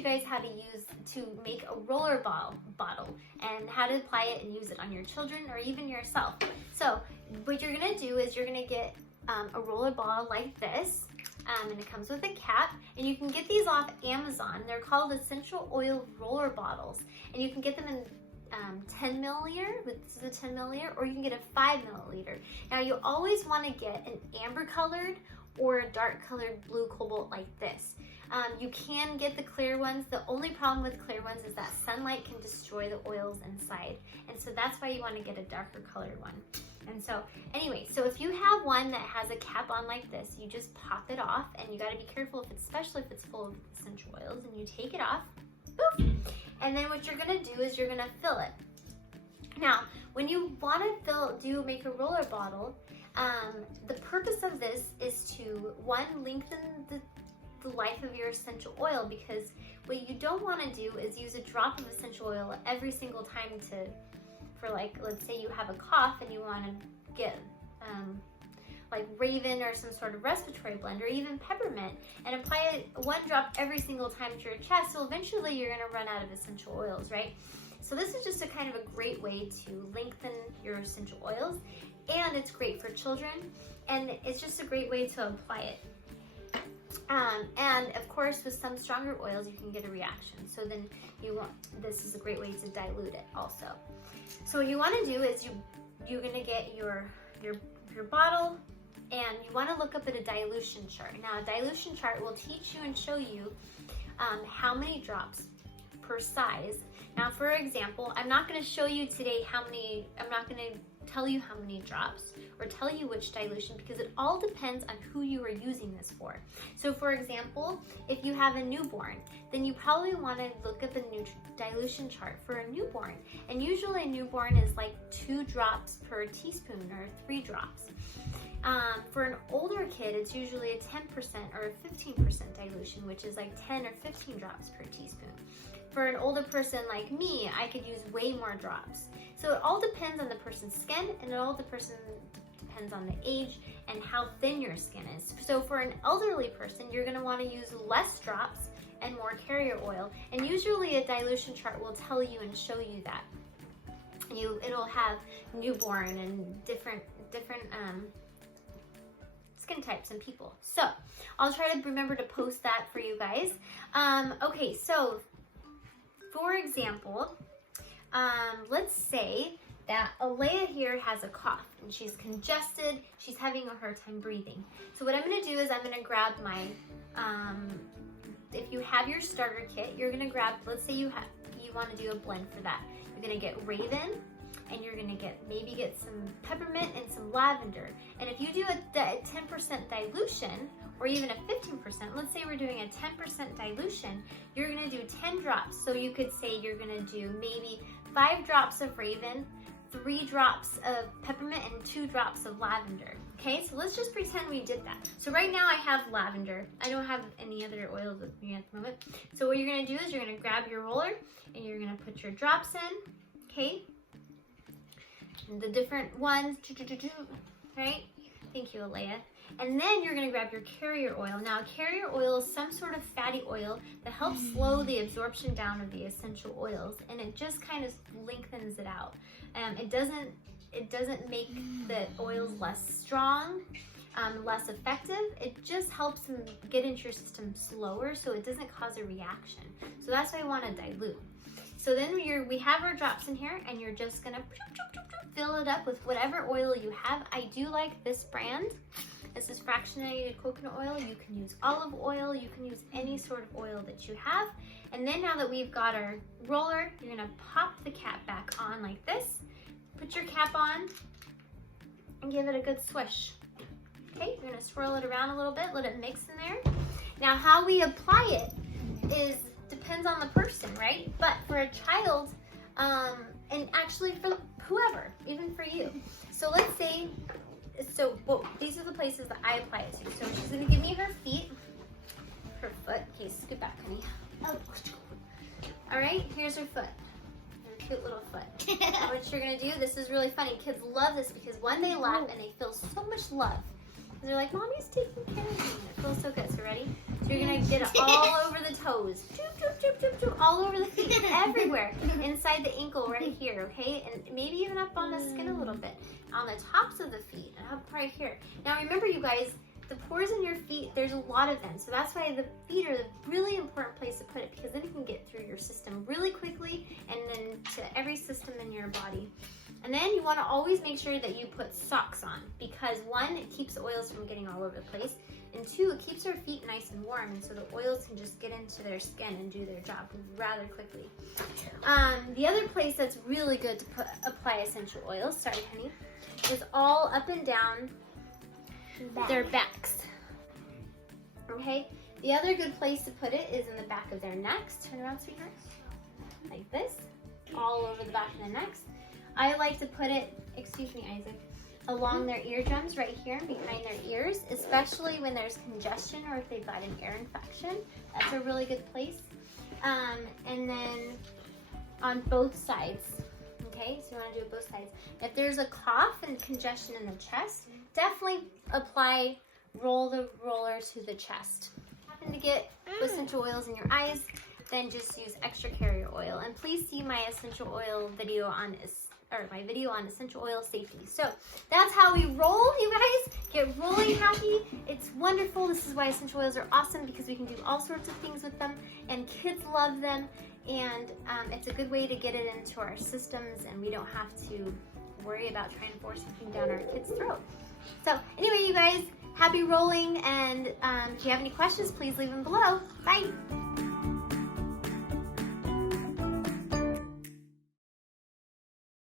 you guys how to make a roller bottle and how to apply it and use it on your children or even yourself. So what you're gonna do is you're gonna get a roller bottle like this, and it comes with a cap, and you can get these off Amazon. They're called essential oil roller bottles, and you can get them in 10 milliliter, this is a 10 milliliter, or you can get a 5 milliliter. Now you always want to get an amber colored or a dark colored blue cobalt like this. You can get the clear ones. The only problem with clear ones is that sunlight can destroy the oils inside, and so that's why you want to get a darker colored one. And so anyway, so if you have one that has a cap on like this, you just pop it off, and you got to be careful especially if it's full of essential oils, and you take it off, boop, and then what you're gonna do is you're gonna fill it. Now, when you want to make a roller bottle, the purpose of this is to, one, lengthen the life of your essential oil, because what you don't want to do is use a drop of essential oil every single time for like, let's say you have a cough and you want to get like Raven or some sort of respiratory blend or even peppermint and apply it one drop every single time to your chest. So eventually you're going to run out of essential oils, right? So this is just a kind of a great way to lengthen your essential oils, and it's great for children, and it's just a great way to apply it. And of course, with some stronger oils, you can get a reaction. So then this is a great way to dilute it also. So what you want to do is you're going to get your bottle, and you want to look up at a dilution chart. Now, a dilution chart will teach you and show you how many drops per size. Now, for example, I'm not going to show you today I'm not going to tell you how many drops or tell you which dilution, because it all depends on who you are using this for. So for example, if you have a newborn, then you probably want to look up a new dilution chart for a newborn. And usually a newborn is like 2 drops per teaspoon or 3 drops. For an older kid, it's usually a 10% or a 15% dilution, which is like 10 or 15 drops per teaspoon. For an older person like me, I could use way more drops. So it all depends on the person's skin, and it all depends on the age and how thin your skin is. So for an elderly person, you're going to want to use less drops and more carrier oil. And usually a dilution chart will tell you and show you that. It'll have newborn and different skin types and people. So I'll try to remember to post that for you guys. Okay, so for example, let's say that Alea here has a cough and she's congested, she's having a hard time breathing. So what I'm going to do is I'm going to grab my, if you have your starter kit, you're going to grab, let's say you want to do a blend for that. You're going to get Raven, and you're going to maybe get some peppermint and some lavender. And if you do a 10% dilution, or even a 15%, let's say we're doing a 10% dilution, you're going to do 10 drops. So you could say you're going to do maybe 5 drops of Raven, 3 drops of peppermint, and 2 drops of lavender. Okay, so let's just pretend we did that. So right now I have lavender. I don't have any other oils with me at the moment. So what you're going to do is you're going to grab your roller and you're going to put your drops in, okay? And the different ones, right? Thank you, Alea. And then you're going to grab your carrier oil. Now, carrier oil is some sort of fatty oil that helps slow the absorption down of the essential oils, and it just kind of lengthens it out. It doesn't make the oils less strong, less effective. It just helps them get into your system slower, so it doesn't cause a reaction. So that's why I want to dilute. So then we have our drops in here, and you're just going to fill it up with whatever oil you have. I do like this brand. This is fractionated coconut oil. You can use olive oil. You can use any sort of oil that you have. And then now that we've got our roller, you're going to pop the cap back on like this. Put your cap on and give it a good swish. Okay, you're going to swirl it around a little bit. Let it mix in there. Now, how we apply it depends on the person, right? But for a child, and actually for whoever, even for you. So let's say, these are the places that I apply it to. So she's gonna give me her feet, her foot. Okay, scoot back, honey. Oh. All right, here's her foot. Her cute little foot. Now what you're gonna do, this is really funny. Kids love this because one, they laugh and they feel so much love. They're like, Mommy's taking care of me. It feels so good. So ready? So you're gonna get it all over the toes. Doop, doop, doop, all over the feet, everywhere, inside the ankle right here, okay? And maybe even up on the skin a little bit, on the tops of the feet, and up right here. Now remember, you guys, the pores in your feet, there's a lot of them. So that's why the feet are the really important place to put it, because then it can get through your system really quickly and then to every system in your body. And then you want to always make sure that you put socks on, because one, it keeps the oils from getting all over the place, and two, it keeps our feet nice and warm, and so the oils can just get into their skin and do their job rather quickly. The other place that's really good to apply essential oils, sorry honey, is all up and down their backs. Okay, the other good place to put it is in the back of their necks. Turn around, sweetheart. Like this, all over the back of their necks. I like to put it, excuse me, Isaac, along their eardrums right here and behind their ears, especially when there's congestion or if they've got an ear infection. That's a really good place. And then on both sides, okay? So you want to do it both sides. If there's a cough and congestion in the chest, definitely roll the roller to the chest. If you happen to get essential oils in your eyes, then just use extra carrier oil. And please see my essential oil video on my video on essential oil safety. So that's how we roll, you guys. Get rolling happy. It's wonderful. This is why essential oils are awesome, because we can do all sorts of things with them, and kids love them. And it's a good way to get it into our systems, and we don't have to worry about trying to force something down our kids' throat. So anyway, you guys, happy rolling, and if you have any questions, please leave them below. Bye.